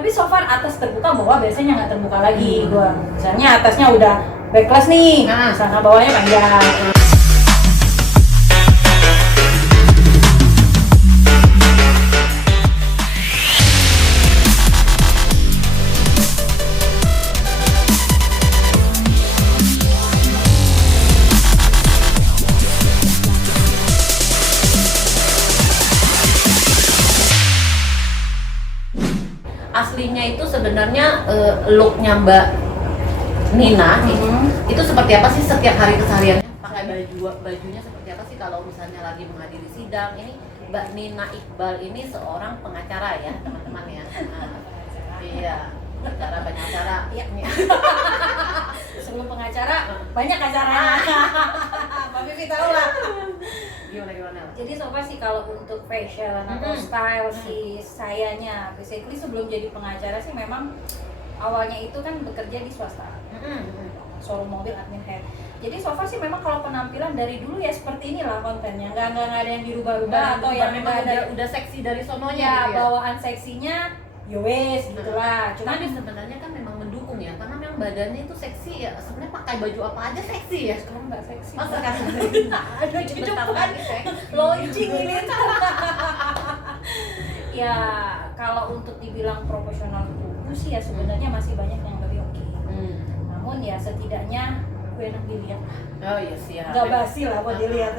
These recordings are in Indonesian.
Tapi so far atas terbuka, bawah biasanya nggak terbuka lagi gua. Misalnya atasnya udah backless nih, sana bawahnya panjang. Aslinya itu sebenarnya looknya Mbak Nina itu seperti apa sih setiap hari kesehariannya? Pakai bajunya seperti apa sih kalau misalnya lagi menghadiri sidang? Ini Mbak Nina Iqbal ini seorang pengacara ya teman-teman ya. Iya, pengacara banyak acara. Iya. Sebelum pengacara banyak acaranya. Mbak Vivi tahu lah. Gimana? Jadi so far sih kalau untuk fashion atau style si sayanya, basically sebelum jadi pengacara sih memang awalnya itu kan bekerja di swasta, showroom mobil admin head. Jadi so far sih memang kalau penampilan dari dulu ya seperti inilah kontennya, nggak ada yang dirubah-rubah atau yang memang ada udah seksi dari sononya ya, gitu ya. bawaan seksinya yowes gitulah. Cuman sebenarnya kan memang mendukung ya, karena memang badannya itu seksi ya. Sebenarnya pakai baju apa aja seksi ya. Sekarang nggak seksi. Oh, sekarang Aduh, bentar lagi seksi. launching ini. Ya kalau untuk dibilang profesional tubuh sih ya sebenarnya masih banyak yang lebih oke. Namun ya setidaknya gue enak dilihat. Oh iya sih ya. Nggak basi lah buat dilihat.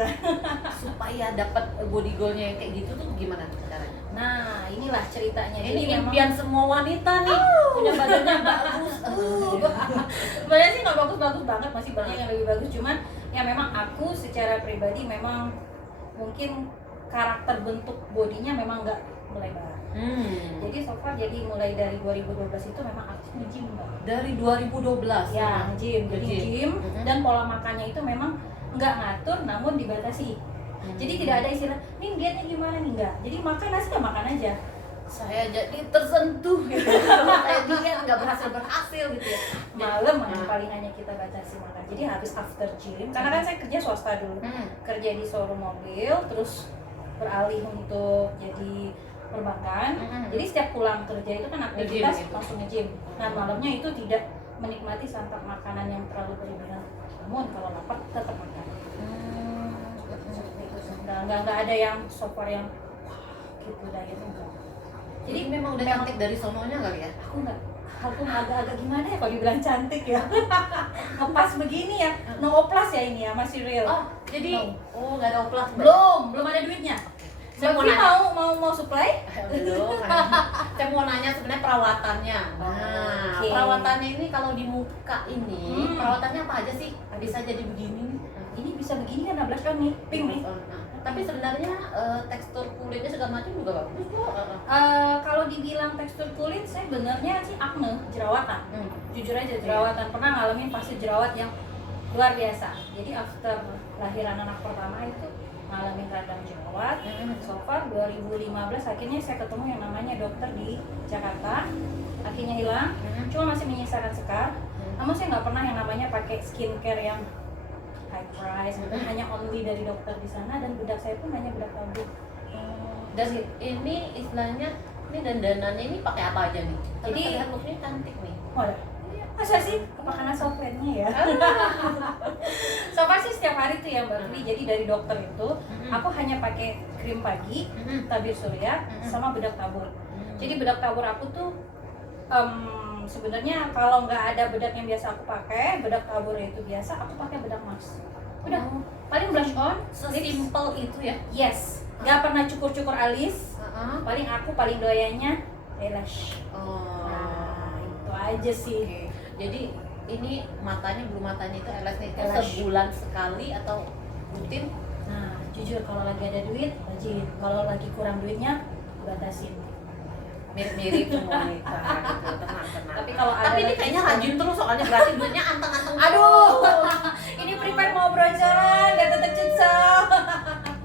Supaya dapat body goalnya yang kayak gitu tuh gimana caranya? Nah inilah ceritanya. Ini Jadi memang impian semua wanita nih, punya badannya bagus. sebenarnya sih nggak bagus-bagus banget, masih banyak yang lebih bagus. Cuman ya memang aku secara pribadi memang mungkin karakter bentuk bodinya memang nggak melebar. Jadi so far jadi mulai dari 2012 itu memang aktif nge-gym Mbak. Dari 2012 Ya nge-gym, jadi Nge-gym. gym dan pola makannya itu memang nggak ngatur namun dibatasi. Jadi tidak ada istilah, nih dietnya gimana nih, enggak. Jadi makan nasi ya makan aja. saya jadi tersentuh gitu. Kayak diet nggak berhasil gitu ya. Malam yang paling hanya kita batasi makan. Jadi habis after gym, karena kan saya kerja swasta dulu. Kerja di showroom mobil, terus beralih untuk jadi perbankan. Jadi setiap pulang kerja itu kan aktivitas Nge-gym gitu. langsung nge-gym. Nah malamnya itu tidak menikmati santap makanan yang terlalu berlebihan. Namun kalau lapar tetap makan. Seperti itu. Nggak ada yang so far yang wah gitu dietnya enggak. Jadi memang udah cantik dari sononya kali ya? Aku agak-agak gimana ya kalau dibilang cantik ya. Ngepas begini ya, no oplas ya ini ya, masih real. Oh, jadi nggak ada oplas. Belum ada duitnya. Saya mau Tapi nanya. mau supply? Belum. Saya mau nanya sebenarnya perawatannya. Nah, Oke. perawatannya ini kalau di muka ini, perawatannya apa aja sih? Bisa jadi begini. Ini bisa begini kan 12 kan nih, pink nih. Tapi sebenarnya tekstur kulitnya segala macam juga bagus kok. Kalau dibilang tekstur kulit, saya benernya sih akne, jerawatan. Jujur aja jerawatan, pernah ngalamin fase jerawat yang luar biasa. Jadi after lahiran anak pertama itu ngalamin radang jerawat. So far 2015 akhirnya saya ketemu yang namanya dokter di Jakarta. Akhirnya hilang, cuma masih menyisakan sekar. Namun saya nggak pernah yang namanya pakai skincare yang high price, hanya only dari dokter di sana, dan bedak saya pun hanya bedak tabur. Dan ini istilahnya ini dandanannya ini pakai apa aja nih? Jadi terlihat looknya cantik nih. Wadah, masa sih kepakanan softwarenya ya? So far sih setiap hari tuh ya Mbak Vivi. Jadi dari dokter itu aku hanya pakai krim pagi, tabir surya, sama bedak tabur. Jadi bedak tabur aku tuh sebenarnya kalau nggak ada bedak yang biasa aku pakai, bedak tabur itu biasa, aku pakai bedak mask. Udah, paling blush on, Sesimpel itu ya. yes, nggak pernah cukur-cukur alis. Paling aku paling doyannya eyelash. Nah, itu aja sih. Oke. Jadi ini bulu matanya itu eyelash itu Eyelash. sebulan sekali atau rutin? Nah, jujur kalau lagi ada duit, rajin. Kalau lagi kurang duitnya, batasin. Mirip-mirip semua wanita gitu, tenang. Tapi kalau ada Tapi ini lagi kayaknya diskon. rajin terus soalnya berarti duitnya anteng-anteng. Aduh, ini prepare mau brojol, gak tetep cincang.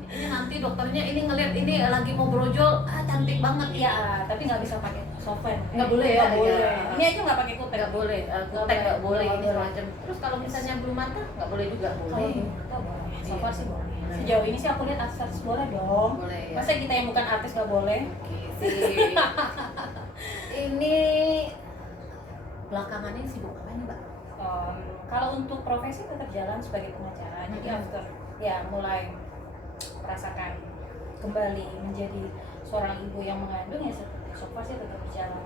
Ini nanti dokternya ini ngeliat ini lagi mau brojol, cantik banget Iya, tapi nggak bisa pakai software. Nggak boleh ya? Nggak boleh. Iya. Ini aja nggak pakai kutek. nggak boleh, kutek nggak boleh Nggak ini boleh. semacam. Terus kalau misalnya belum mata nggak boleh juga Kalau boleh. kita boleh. So far sih boleh. Iya. Sejauh ini sih aku lihat artis boleh dong. Boleh ya. Masa kita yang bukan artis nggak boleh? Oke, sih. Ini belakangan ini sibuk apa nih Mbak? Kalau untuk profesi tetap jalan sebagai pengacara. Jadi after ya mulai merasakan kembali menjadi seorang ibu yang mengandung ya so far sih tetap berjalan.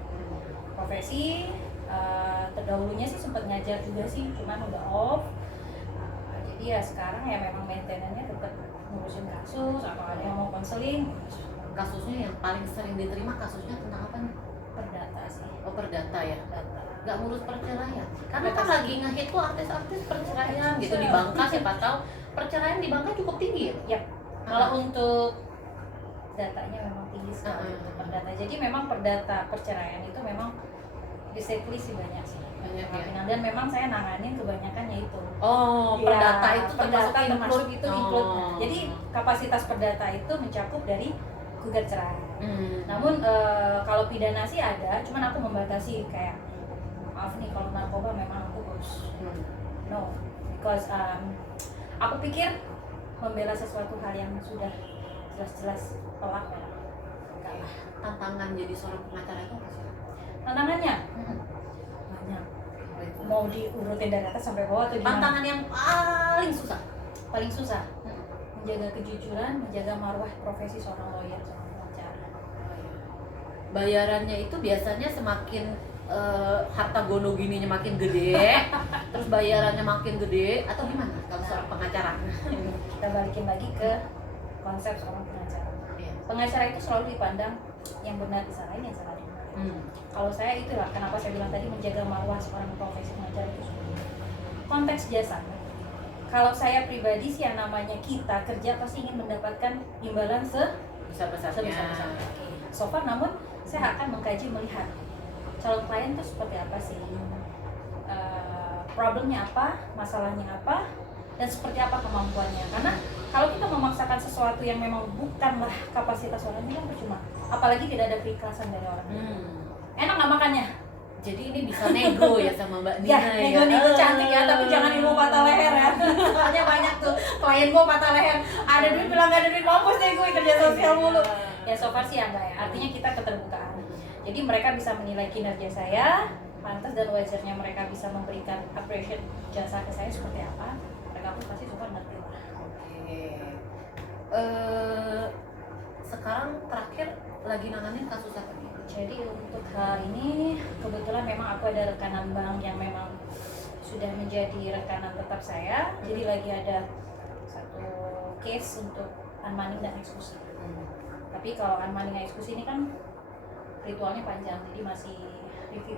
Profesi terdahulunya sih sempat ngajar juga sih, cuman udah off. Jadi ya sekarang ya memang maintenance-nya tetap ngurusin kasus atau ada yang mau konseling. Kasusnya yang paling sering diterima kasusnya tentang apa nih? Perdata sih. Oh, perdata ya? Perdata. Nggak ngurus perceraian? Karena kan lagi ngehit tuh artis-artis perceraian gitu di Bangka, siapa tahu perceraian di Bangka cukup tinggi ya? Yap. Kalau untuk datanya memang tinggi sekali untuk perdata. Jadi memang perdata perceraian itu memang basically sih banyak sih. Banyak ya? Dan memang saya nanganin kebanyakannya itu. Oh, Ya, perdata itu termasuk itu include. Oh. Jadi kapasitas perdata itu mencakup dari gugat cerai. Namun kalau pidana sih ada, cuman aku membatasi kayak maaf nih kalau narkoba memang aku harus no, because aku pikir membela sesuatu hal yang sudah jelas-jelas pelak ya. Enggak lah. Tantangan jadi seorang pengacara itu apa sih? Tantangannya banyak. Mau diurutin dari atas sampai bawah atau gimana? Tantangan yang paling susah. Paling susah menjaga kejujuran, menjaga marwah profesi seorang lawyer, seorang pengacara. Bayarannya itu biasanya semakin harta gono gininya makin gede, terus bayarannya makin gede, atau gimana kalau seorang pengacara? Kita balikin lagi ke konsep seorang pengacara. Pengacara itu selalu dipandang yang benar disalahin, yang salah dibenarin. Kalau saya itulah kenapa saya bilang tadi menjaga marwah seorang profesi pengacara itu konteks jasa. Kalau saya pribadi sih yang namanya kita kerja pasti ingin mendapatkan imbalan sebesar-besarnya. So far namun saya akan mengkaji melihat calon klien itu seperti apa sih, problemnya apa, masalahnya apa, dan seperti apa kemampuannya. Karena kalau kita memaksakan sesuatu yang memang bukanlah kapasitas orang itu kan percuma. Apalagi tidak ada keikhlasan dari orang. Enak nggak makannya? Jadi ini bisa nego ya sama Mbak Nina ya? Nego cantik ya, tapi jangan ilmu patah leher ya. Soalnya banyak tuh klien gue patah leher. Ada duit bilang gak ada duit, mampus deh gue kerja sosial mulu. Ya so far sih ya enggak ya. Artinya kita keterbukaan. Jadi mereka bisa menilai kinerja saya, pantas dan wajarnya mereka bisa memberikan appreciate jasa ke saya seperti apa. Mereka pun pasti super ngerti lah. Sekarang terakhir lagi nanganin kasus apa nih? Jadi untuk hal ini kebetulan memang aku ada rekanan bank yang memang sudah menjadi rekanan tetap saya. Jadi lagi ada satu case untuk unmanning dan eksekusi. Tapi kalau unmanning dan eksekusi ini kan ritualnya panjang, jadi masih review.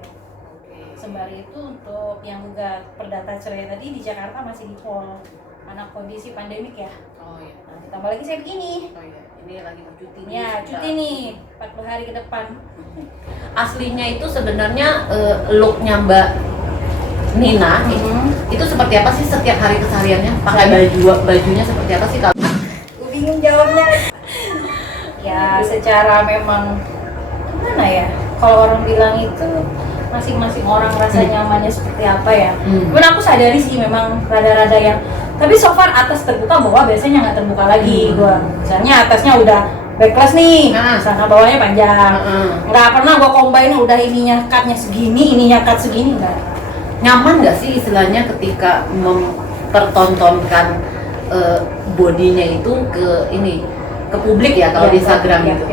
Sembari itu untuk yang gugat perdata cerai tadi di Jakarta masih di hold karena kondisi pandemik ya. Oh iya. Nah, ditambah lagi saya begini. Oh iya. Ini lagi mau cuti nih. Ya, cuti nih 40 hari ke depan. Aslinya itu sebenarnya looknya Mbak Nina itu seperti apa sih setiap hari kesehariannya? Pakai bajunya seperti apa sih kalau? Gue bingung jawabnya. Ya, secara memang gimana ya? Kalau orang bilang itu masing-masing orang rasa nyamannya seperti apa ya. Cuman aku sadari sih memang rada-rada yang, tapi so far atas terbuka, bawah biasanya nggak terbuka lagi gua. Misalnya atasnya udah backless nih, misalnya bawahnya panjang. Nggak pernah gua combine udah ininya cutnya segini, ininya cut segini, nggak. Nyaman nggak sih istilahnya ketika mempertontonkan bodinya itu ke ini, ke publik ya kalau di Instagram gitu?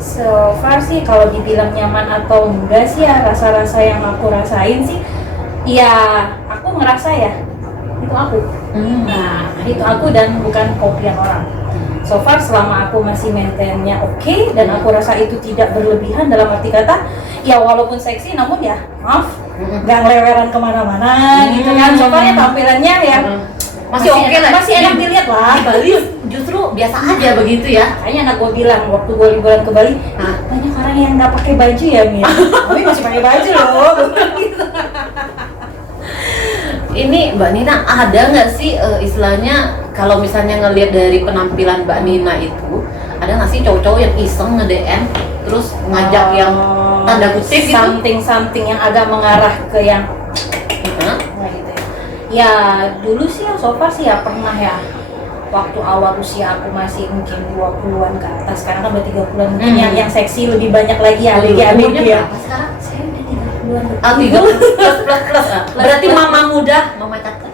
So far sih kalau dibilang nyaman atau enggak sih ya, rasa-rasa yang aku rasain sih ya aku ngerasa ya itu aku. Nah itu aku dan bukan kopian orang. So far selama aku masih maintainnya oke, dan aku rasa itu tidak berlebihan dalam arti kata ya walaupun seksi namun ya maaf nggak ngeleweran kemana-mana gitu kan. So far ya tampilannya ya masih oke lah, masih enak dilihat lah. Di Bali justru biasa aja begitu ya. Kayaknya anak gue bilang waktu gue liburan ke Bali, banyak orang yang nggak pakai baju ya Mir. Tapi masih pakai baju loh. Ini Mbak Nina ada nggak sih istilahnya kalau misalnya ngelihat dari penampilan Mbak Nina itu, ada nggak sih cowok-cowok yang iseng nge-DM terus ngajak yang tanda kutip gitu? Something yang agak mengarah ke yang ya dulu sih ya so far sih ya pernah ya waktu awal usia aku masih mungkin 20-an ke atas, sekarang kan udah 30-an mungkin yang seksi lebih banyak lagi ya abg ya. Sekarang saya udah 30 30-an lebih. Ah, 30 plus. Berarti mama muda, mama cacat.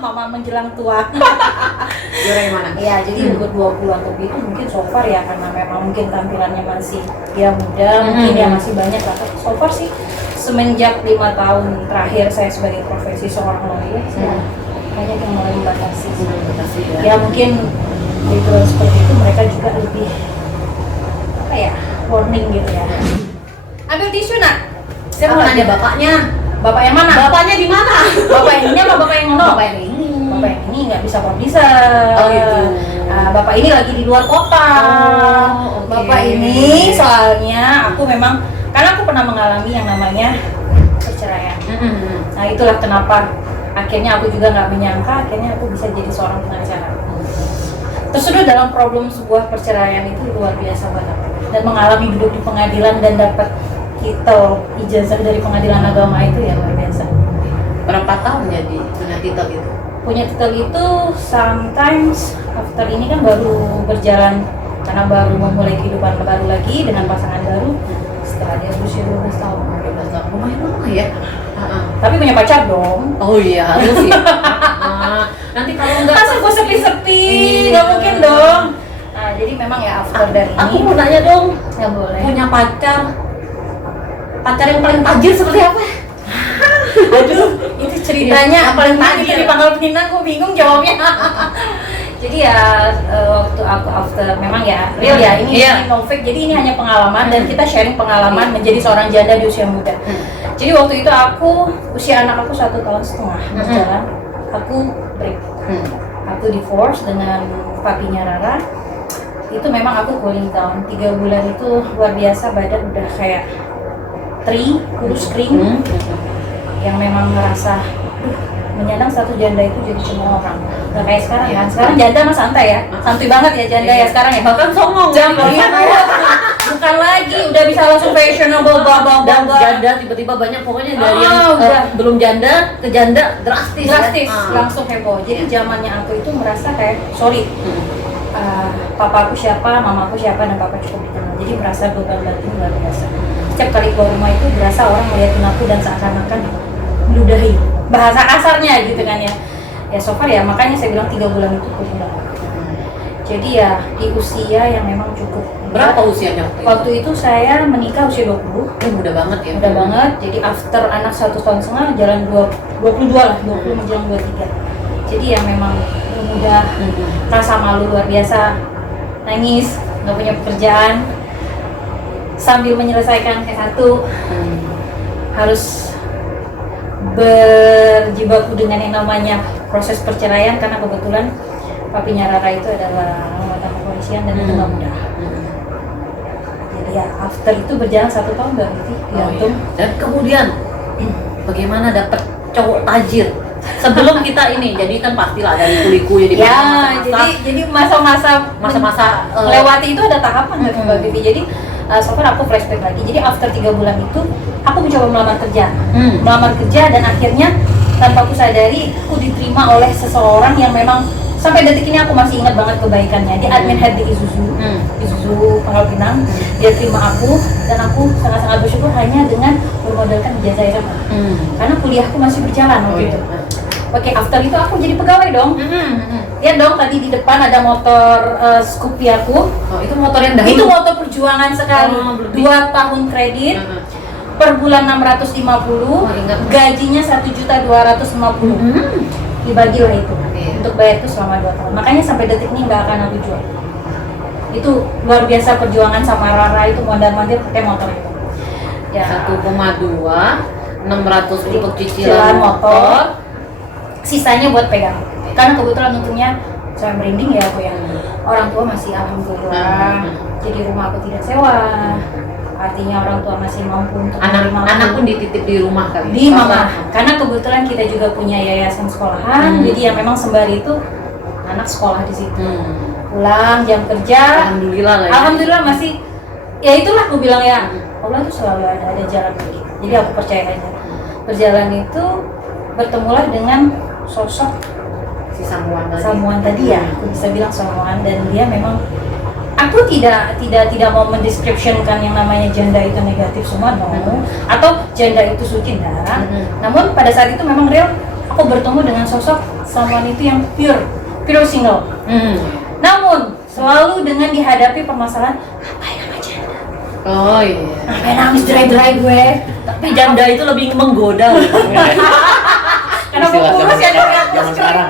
Mama menjelang tua. Gimana? Iya, jadi umur 20-an lebih itu mungkin so far ya, karena memang mungkin tampilannya masih ya muda, mungkin ya masih banyak lah. Tapi so far sih semenjak 5 tahun terakhir saya sebagai profesi seorang lawyer, banyak yang mulai membatasi. Ya mungkin gitu seperti itu, mereka juga lebih apa ya, warning gitu ya. Ambil tisu nak. Saya mau nanya bapaknya. Bapak yang mana? Bapaknya di mana? Bapak yang ini apa bapak yang ngono? Bapak yang ini. Bapak yang ini nggak bisa bisa. Oh gitu. Bapak ini lagi di luar kota. Oh, oke. Bapak ini soalnya aku memang, karena aku pernah mengalami yang namanya perceraian. Nah itulah kenapa akhirnya aku juga nggak menyangka akhirnya aku bisa jadi seorang pengacara. Tersudut dalam problem sebuah perceraian itu luar biasa banget, dan mengalami duduk di pengadilan dan dapat titel ijazah dari pengadilan agama itu ya luar biasa. Berapa tahun jadi punya titel itu? Punya titel itu sometimes after ini kan baru berjalan, karena baru memulai kehidupan baru lagi dengan pasangan baru setelah dia berusia 12 tahun. 12 tahun, lumayan lama ya? Tapi punya pacar dong. Oh iya, harus ya. Nanti kalau enggak Masa gue sepi-sepi, nggak mungkin dong. Nah jadi memang ya after dari ini. Aku mau nanya dong, Nggak boleh. punya pacar yang paling tajir seperti apa? Aduh, itu ceritanya Paling paling tajir. di Pangkal Pinang, gue bingung jawabnya. Jadi ya waktu aku after, memang ya real ya ini no fake. Jadi ini hanya pengalaman dan kita sharing pengalaman menjadi seorang janda di usia muda. Jadi waktu itu aku usia anak aku 1,5 tahun berjalan, aku break, aku divorce dengan papinya Rara. Itu memang aku cooling down 3 bulan itu luar biasa, badan udah kayak tree, kurus kering, yang memang ngerasa menyandang satu janda itu jadi semua orang. Nggak kayak sekarang kan, sekarang janda mah santai ya, santuy banget ya janda ya sekarang ya. Bahkan songong. Bukan lagi, udah bisa langsung fashionable, Dan janda tiba-tiba banyak, pokoknya dari yang udah. belum janda ke janda drastis. Langsung heboh. Jadi zamannya aku itu merasa kayak sorry, papa aku siapa, mama aku siapa, dan papa cukup dikenal. Jadi merasa beban batin luar biasa. Setiap kali keluar rumah itu berasa orang melihatin aku dan seakan-akan meludahi, bahasa kasarnya gitu kan ya. Ya so far ya, makanya saya bilang 3 bulan itu kurang. Jadi ya di usia yang memang cukup. Berapa usianya Waktu itu saya menikah usia 20. Muda banget ya. Muda banget. Jadi after anak 1,5 tahun jalan 22 lah, 20 menjelang 23. Jadi ya memang muda, rasa malu luar biasa, nangis, nggak punya pekerjaan, sambil menyelesaikan S1 harus berjibaku dengan yang namanya proses perceraian, karena kebetulan papinya Rara itu adalah anggota kepolisian dan itu nggak mudah. Jadi ya after itu berjalan 1 tahun berarti gantung. Dan kemudian bagaimana dapet cowok tajir? Sebelum kita ini, jadi kan pastilah ada liku-liku jadi ya, jadi masa-masa melewati itu ada tahapan dari Mbak Vivi. Jadi so far aku flashback lagi. Jadi after 3 bulan itu aku mencoba melamar kerja dan akhirnya tanpa aku sadari aku diterima oleh seseorang yang memang sampai detik ini aku masih ingat banget kebaikannya. Dia admin head di Isuzu Pangkal Pinang. Dia terima aku dan aku sangat-sangat bersyukur hanya dengan bermodalkan ijazah SMA. Karena kuliahku masih berjalan waktu itu. Oke, after itu aku jadi pegawai dong. Lihat dong tadi di depan ada motor Scoopy aku. Oh, itu motor yang dahulu. Itu motor perjuangan sekali. 2 tahun kredit. Per bulan 650. Gajinya 1.250.000. Dibagilah itu. Untuk bayar itu selama 2 tahun. Makanya sampai detik ini nggak akan aku jual. Itu luar biasa perjuangan sama Rara itu, mondar-mandir pakai motor itu. Ya. 1,2, 600 untuk cicilan motor. Sisanya buat pegang. Karena kebetulan untungnya saya merinding ya aku, yang orang tua masih alhamdulillah. Jadi rumah aku tidak sewa. Artinya orang tua masih mampu untuk anak pun dititip di rumah kali. Di mama. Karena kebetulan kita juga punya yayasan sekolahan. Jadi yang memang sembari itu anak sekolah di situ. Pulang jam kerja. Alhamdulillah lah. Ya. Alhamdulillah masih. Ya itulah aku bilang ya. Allah tuh selalu ada jalan begitu. Jadi aku percaya aja. Berjalan itu bertemulah dengan sosok si Samuan tadi ya, aku bisa bilang Samuan, dan dia memang aku tidak mau mendeskripsikan yang namanya janda itu negatif semua, no. Atau janda itu suci, enggak. Namun pada saat itu memang real aku bertemu dengan sosok someone itu yang pure single. Namun selalu dengan dihadapi permasalahan apa yang nama janda? Oh iya. Ngapain nangis dry gue? Tapi janda itu lebih menggoda. Karena aku Istilah kurus ya zaman dari atas sekarang.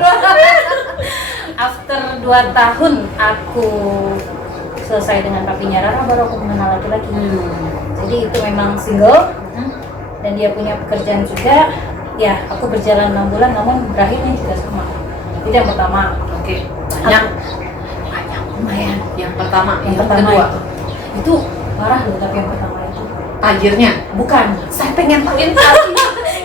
After 2 tahun aku selesai dengan papinya Rara, baru aku mengenal laki-laki. Jadi itu memang single dan dia punya pekerjaan juga. Ya, aku berjalan 6 bulan namun berakhirnya juga sama. Itu yang pertama. Oke. Banyak Lumayan. yang pertama, Yang yang pertama kedua. itu parah loh, tapi yang pertama itu Tajirnya. bukan. Saya pengen tahuin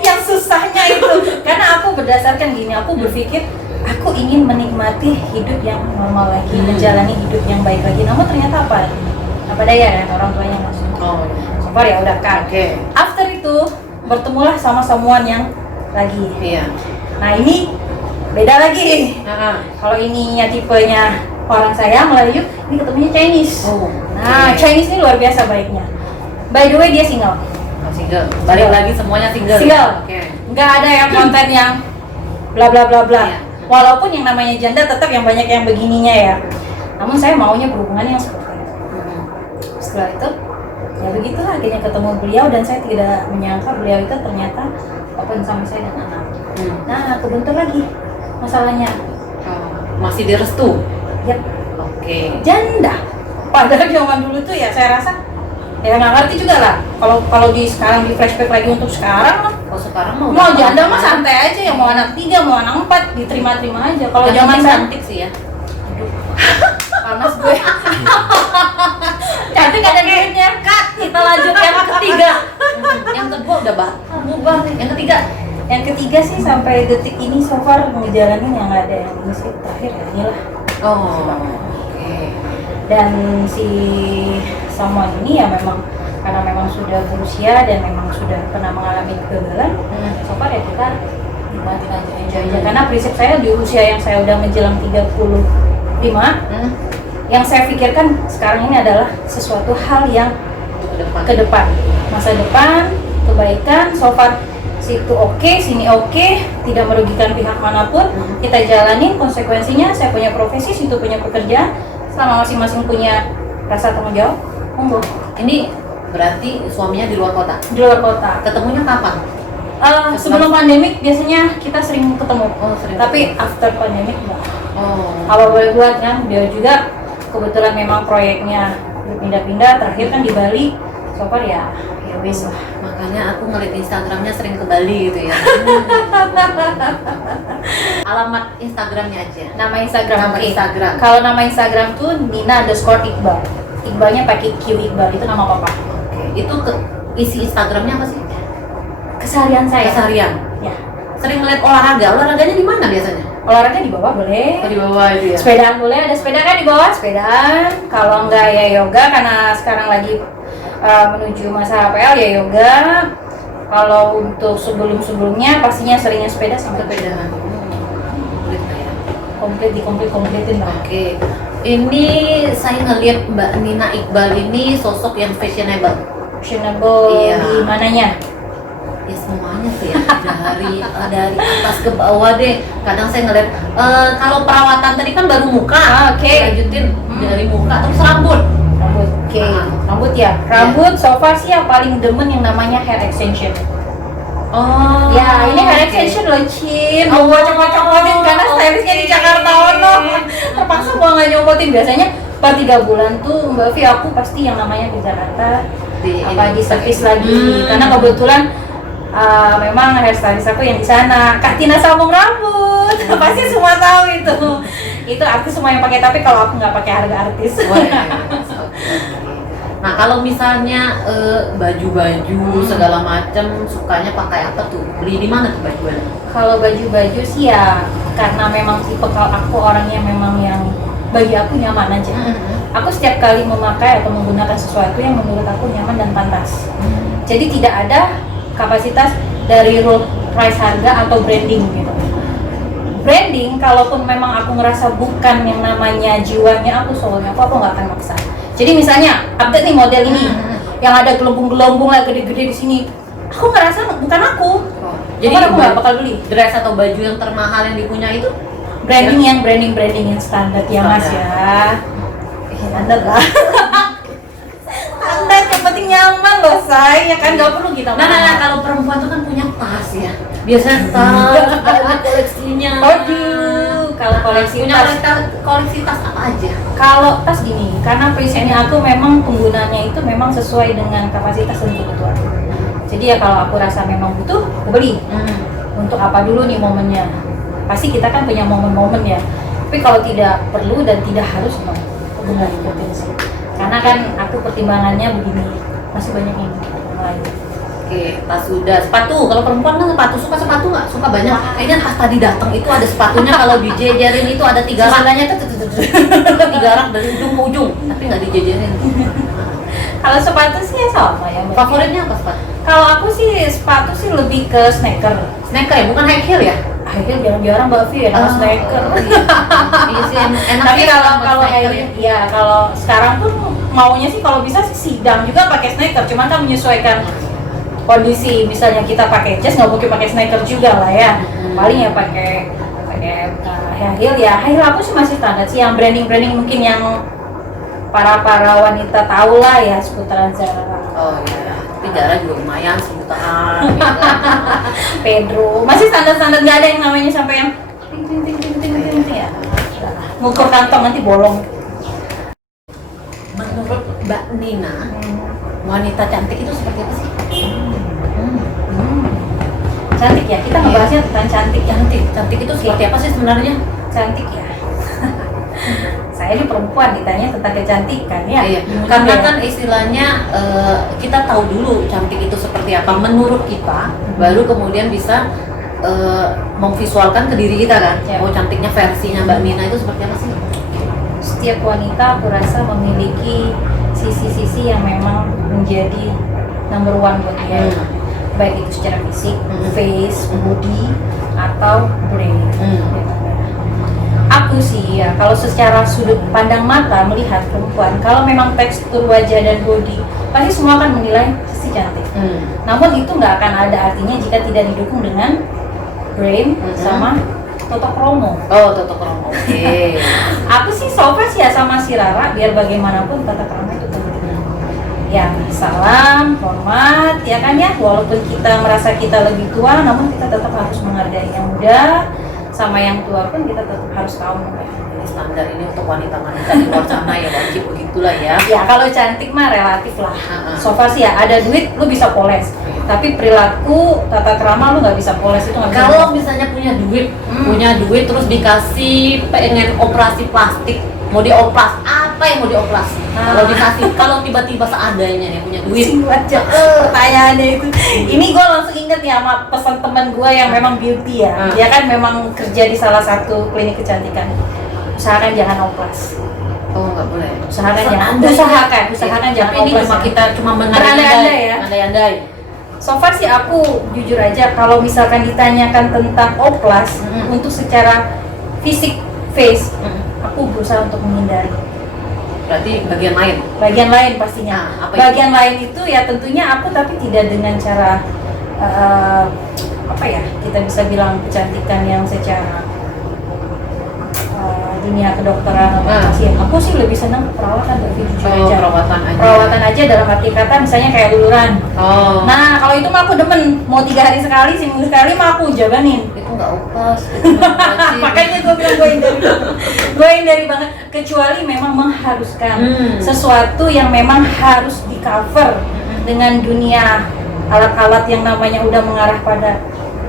yang susahnya itu. Karena aku berdasarkan gini, aku berpikir aku ingin menikmati hidup yang normal lagi, menjalani hidup yang baik lagi. Namun ternyata apa daya ya, orang tuanya masuk. Oh. So far ya udah kan. Oke. After itu bertemulah sama someone yang lagi. Iya. Nah ini beda lagi. Kalau ininya tipenya orang saya Melayu, ini ketemunya Chinese. Oh. Nah, oke. Chinese ini luar biasa baiknya. By the way dia single. Oh, single. Balik lagi semuanya single. Single. Oke. Nggak ada yang konten yang bla bla bla bla. Iya. Walaupun yang namanya janda tetap yang banyak yang begininya ya. Namun saya maunya berhubungan yang seperti itu. Setelah itu ya begitulah, akhirnya ketemu beliau dan saya tidak menyangka beliau itu ternyata open sama saya dan anak. Nah, kebentur lagi masalahnya. Oh, masih di restu. Yap, Oke. janda. Padahal zaman dulu tuh ya saya rasa ya nggak ngerti juga lah. Kalau di sekarang di flashback lagi untuk sekarang mah, Kalau sekarang mah mau janda mah santai aja ya, mau anak 3 mau anak 4 diterima-terima aja. Kalau Yang zaman penting saya cantik sih ya. panas gue. Cantik ada duitnya. Kak, kita lanjut yang ketiga. Yang kedua udah bubar nih. Yang ketiga. Yang ketiga sih sampai detik ini so far ngejalanin yang nggak ada yang ini sih, terakhir ya inilah. Oh. Oke. Dan si someone ini ya memang karena memang sudah berusia dan memang sudah pernah mengalami kegagalan, so far ya kita nikmatin aja, enjoy aja. Karena prinsip saya di usia yang saya udah menjelang 35, yang saya pikirkan sekarang ini adalah sesuatu hal yang ke depan, masa depan, kebaikan. So far situ oke, sini oke, tidak merugikan pihak manapun. Kita jalanin konsekuensinya. Saya punya profesi, situ punya pekerjaan. Selama masing-masing punya rasa tanggung jawab, monggo. Ini berarti suaminya di luar kota. Di luar kota. Ketemunya kapan? Sebelum pandemik biasanya kita sering ketemu. Oh, sering. Tapi after pandemik enggak. Oh. Kalau boleh buat kan, dia juga kebetulan memang proyeknya berpindah-pindah. Terakhir kan di Bali. So far ya wis lah. Makanya aku ngeliat Instagramnya sering ke Bali gitu ya. Alamat Instagramnya aja. Nama Instagram. Nama oke. Instagram. Kalau nama Instagram tuh Nina_Iqbal. Iqbalnya pakai Q, Iqbal itu nama papa. Oke. Itu isi Instagramnya apa sih? Keseharian saya. Keseharian. Ya. Sering ngeliat olahraga. Olahraganya di mana biasanya? Olahraga di bawah boleh. Oh, di bawah itu ya. Sepedaan boleh, ada sepeda kan di bawah, sepedaan. Kalau enggak ya yoga, karena sekarang lagi menuju masa HPL ya yoga. Kalau untuk sebelumnya pastinya seringnya sepeda sama Sepedaan. Komplit ya. kompletin lah. Oke. Ini saya ngeliat Mbak Nina Iqbal ini sosok yang fashionable. Fashionable Iya. di mananya? Ya semuanya sih ya, dari atas ke bawah deh. Kadang saya ngeliat kalau perawatan tadi kan baru muka, Oke. lanjutin dari muka terus rambut. Rambut, oke. Rambut ya. Rambut so far sih yang paling demen yang namanya hair extension. Oh. Ya, ini hair extension loh, Cin. Oh, Mau copot-copotin karena stylistnya di Jakarta Ono. Terpaksa gua nggak nyopotin. Biasanya per 3 bulan tuh Mbak Vi aku pasti yang namanya di Jakarta di servis lagi. Karena kebetulan memang hairstylist aku yang di sana, Kak Tina Sambung Rambut. Pasti semua tahu itu. Itu artis semua yang pakai, tapi kalau aku nggak pakai harga artis. Nah kalau misalnya baju-baju segala macam sukanya pakai apa tuh? Beli di mana tuh baju-baju? Kalau baju-baju sih ya karena memang tipe kalau aku orangnya memang yang bagi aku nyaman aja. Aku setiap kali memakai atau menggunakan sesuatu yang menurut aku nyaman dan pantas. Jadi tidak ada kapasitas dari rule price harga atau branding gitu. branding, kalaupun memang aku ngerasa bukan yang namanya jiwanya aku, soalnya aku nggak akan maksa. Jadi misalnya update nih model ini yang ada gelembung-gelembung lah gede-gede di sini, aku ngerasa bukan aku. Jadi aku nggak bakal beli. Dress atau baju yang termahal yang dipunya itu Branding yang standar ya Mas ya. Standar lah. Standar yang penting nyaman loh say, ya kan nggak perlu kita. Nah, kalau perempuan tuh kan punya tas ya. Biasanya tas, banyak koleksinya. Aduh, kalau koleksi punya tas, koleksi tas apa aja? kalau tas gini, karena prinsipnya aku memang penggunanya itu memang sesuai dengan kapasitas dan kebutuhan. Jadi ya kalau aku rasa memang butuh, aku beli. Untuk apa dulu nih momennya? Pasti kita kan punya momen-momen ya. Tapi kalau tidak perlu dan tidak harus, no, aku nggak ikutin sih. Karena kan aku pertimbangannya begini, masih banyak yang lain. Oke, tas sudah. Sepatu, kalau perempuan kan sepatu nggak? Suka banyak. Kayaknya pas tadi datang itu ada sepatunya, kalau dijejerin itu ada 3 rak. Sebenarnya tuh 3 rak dari ujung ke ujung, tapi nggak dijejerin. kalau sepatu sih ya sama ya. Mbak. Favoritnya apa sepatu? Kalau aku sih sepatu sih lebih ke sneaker. Sneaker ya, bukan high heel ya? Akhirnya jarang-jarang Mbak Vi ya, nama sneaker. Iya sih, enak. Tapi sih kalau sneaker kayak ya kalau sekarang pun maunya sih kalau bisa sih sidang juga pakai sneaker, cuman kan menyesuaikan kondisi. Misalnya kita pakai jas, nggak mungkin pakai sneaker juga lah ya. Paling ya pakai high heel ya. High heel aku sih masih standar sih, yang branding mungkin yang para wanita tahu lah ya, seputaran Zara. Oh iya, tapi Zara juga lumayan sebutan. Pedro masih standar nggak ada yang namanya sampai yang ting ya. Ngukur kantong nanti bolong. Menurut Mbak Nina, wanita cantik itu seperti apa sih? Cantik ya, kita ngebahasnya tentang cantik. Cantik itu seperti apa sih sebenarnya? Cantik ya. Saya ini perempuan ditanya tentang kecantikan ya. Iya. Karena kan istilahnya kita tahu dulu cantik itu seperti apa menurut kita, baru kemudian bisa memvisualkan ke diri kita kan. Ya. Oh, cantiknya versinya Mbak Nina itu seperti apa sih? Setiap wanita aku rasa memiliki sisi-sisi yang memang menjadi number one buat dia. Baik itu secara fisik, face, body, atau brain. Aku sih ya, kalau secara sudut pandang mata melihat perempuan, kalau memang tekstur wajah dan body, pasti semua akan menilai pasti cantik. Namun itu nggak akan ada artinya jika tidak didukung dengan brain sama toto kromo. Oh, toto kromo. Oke. Aku sih so far sih ya sama si Rara, biar bagaimanapun tata krama itu penting. Ya, salam, hormat, ya kan ya. Walaupun kita merasa kita lebih tua, namun kita tetap harus menghargai yang muda. Sama yang tua pun kita tetap harus tahu. Ini standar ini untuk wanita-wanita di luar sana ya, wajib begitulah ya. Ya kalau cantik mah relatif lah. So far sih ya, ada duit lu bisa poles. Tapi perilaku, tata krama lu nggak bisa poles, itu nggak bisa. Kalau misalnya punya duit terus dikasih pengen operasi plastik, mau dioplas, apa yang mau dioplas? Kalau dikasih, kalau tiba-tiba seadanya nih punya duit. aja pertanyaannya itu. Ini gue langsung inget ya sama pesan teman gue yang memang beauty ya. Dia kan memang kerja di salah satu klinik kecantikan. Usahakan jangan oplas. Oh, nggak boleh. Usahakan jangan jangan Tapi ini oplas. kita cuma berandai-andai ya. Andai-andai. So far sih aku jujur aja kalau misalkan ditanyakan tentang oplas untuk secara fisik face, aku berusaha untuk menghindari. Berarti bagian lain Pastinya. apa Bagian lain itu ya tentunya aku, tapi tidak dengan cara apa ya, kita bisa bilang kecantikan yang secara dunia kedokteran atau pasien. Aku sih lebih senang perawatan jujur aja. Perawatan aja dalam arti kata misalnya kayak luluran. Nah kalau itu mah aku demen, mau 3 hari sekali, seminggu sekali mah aku jaganin. Itu nggak oplas. Makanya gue bilang gue hindari banget, kecuali memang mengharuskan sesuatu yang memang harus di cover dengan dunia alat-alat yang namanya udah mengarah pada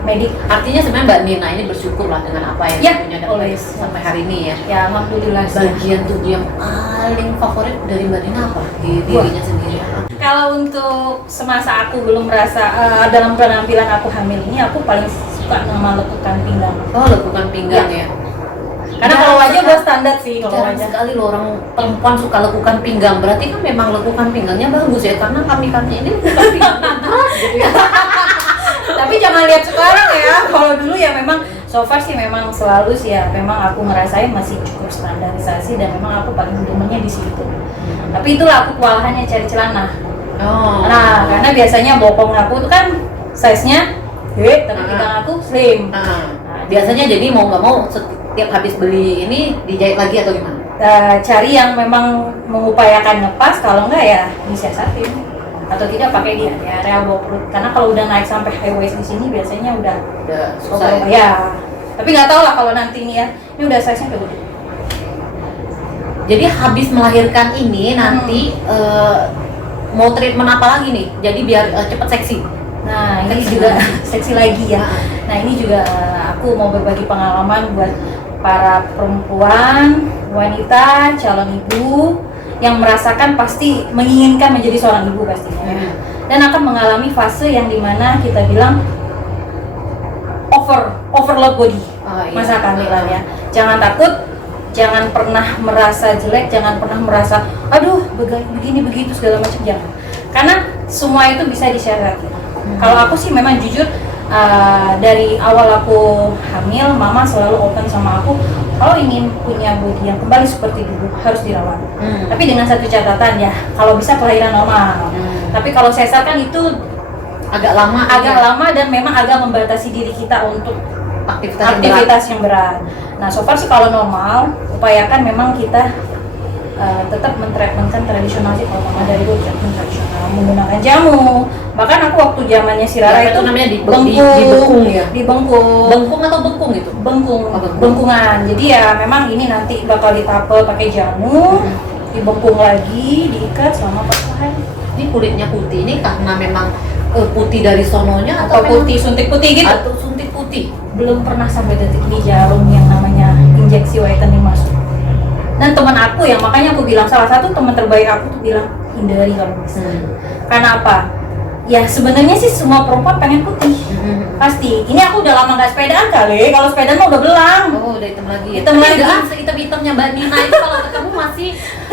medik. Artinya sebenarnya Mbak Nina ini bersyukur lah dengan apa yang punya sampai hari ini ya. Ya alhamdulillah. Bagian tubuh yang paling favorit dari Mbak Nina apa? Di dirinya sendiri. Kalau untuk semasa aku belum merasa dalam penampilan aku hamil ini, aku paling suka sama lekukan pinggang. Oh, lekukan pinggang ya. Karena kalau wajah gue standar sih, kalau jarang wajah. sekali loh orang perempuan suka lekukan pinggang. Berarti kan memang lekukan pinggangnya bagus ya, karena kami ini lekukan pinggangnya berat gitu ya. Tapi jangan lihat sekarang ya. Kalau dulu ya memang So far sih memang selalu sih ya, memang aku ngerasain masih cukup standarisasi dan memang aku paling demennya di situ. Tapi itulah aku kewalahannya cari celana. Nah, karena biasanya bokong aku tuh kan size-nya gede, tapi pinggang aku slim. Nah, biasanya jadi mau nggak mau setiap habis beli ini dijahit lagi atau gimana? Cari yang memang mengupayakan ngepas, kalau enggak ya disiasatin. Atau tidak pakai di area bawah perut, karena kalau udah naik sampai high waist di sini biasanya udah susah ya. Tapi nggak tahu lah kalau nanti nih ya, ini udah size-nya udah gede. Jadi habis melahirkan ini nanti mau treatment apa lagi nih? Jadi biar cepet seksi. Nah ini juga seksi lagi ya. Nah ini juga aku mau berbagi pengalaman buat para perempuan, wanita, calon ibu yang merasakan pasti menginginkan menjadi seorang ibu pastinya, dan akan mengalami fase yang dimana kita bilang overload body, masa kehamilan ya. Jangan takut, jangan pernah merasa jelek, jangan pernah merasa aduh begini begitu segala macam, jangan, karena semua itu bisa disiasati. Kalau aku sih memang jujur, dari awal aku hamil, mama selalu open sama aku, kalau ingin punya body yang kembali seperti dulu harus dirawat. Tapi dengan satu catatan ya, kalau bisa kelahiran normal. Tapi kalau sesar kan itu agak lama dan memang agak membatasi diri kita untuk aktivitas yang berat. Nah, so far sih kalau normal, upayakan memang kita tetap mentreatmentkan tradisional sih. Kalau mama dari dulu treatment tradisional, menggunakan jamu. Bahkan aku waktu zamannya si Rara itu namanya dibengkung ya. Bengkung atau bengkung gitu? Bengkungan. Jadi ya memang ini nanti bakal ditapel pakai jamu, dibengkung lagi, diikat selama 4 hari. Ini kulitnya putih ini karena memang putih dari sononya atau putih suntik putih gitu? Atau suntik putih. Belum pernah sampai detik ini jarum yang namanya injeksi whitening masuk. Dan teman aku yang makanya aku bilang, salah satu teman terbaik aku tuh bilang hindari kalau bisa. Karena apa? Ya sebenarnya sih semua perempuan pengen putih, pasti. Ini aku udah lama nggak sepedaan kali. Kalau sepedaan mah udah belang. Oh, udah hitam lagi. Hitam lagi. Hitam-hitamnya Mbak Nina itu kalau ketemu masih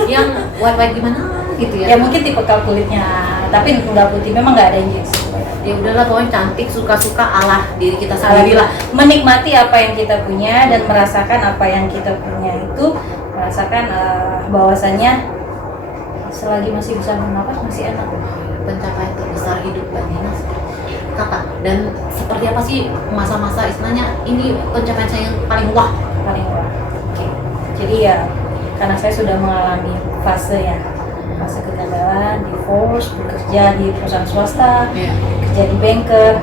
yang white gimana gitu ya? Ya mungkin tipe kulitnya, tapi nggak putih. Memang nggak ada injeksi. Ya udahlah, pokoknya cantik, suka-suka Allah diri kita sendiri lah. Menikmati apa yang kita punya dan merasakan apa yang kita punya itu, merasakan bahwasannya selagi masih bisa bernapas masih enak. Pencapaian terbesar hidup Mbak Nina kata, dan seperti apa sih masa-masa istilahnya ini pencapaian saya yang paling wah? Oke. Jadi ya karena saya sudah mengalami fase kegagalan, divorce, bekerja di perusahaan swasta, kerja di banker,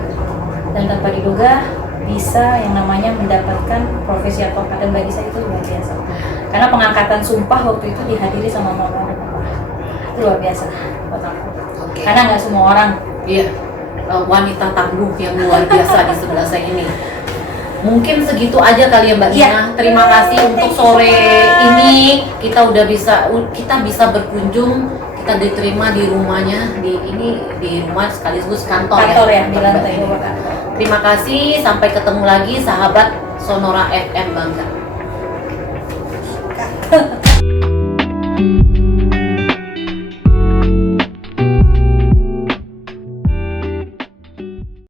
dan tanpa diduga bisa yang namanya mendapatkan profesi advokat, dan bagi saya itu luar biasa. Karena pengangkatan sumpah waktu itu dihadiri sama mama dan papa, itu luar biasa buat aku. Karena nggak semua orang wanita tangguh yang luar biasa di sebelah saya ini. Mungkin segitu aja kali ya Mbak Nina. Terima kasih untuk sore ini kita bisa berkunjung, kita diterima di rumahnya, di rumah sekaligus kantor ya di lantai 2. Terima kasih, sampai ketemu lagi sahabat Sonora FM Bangga.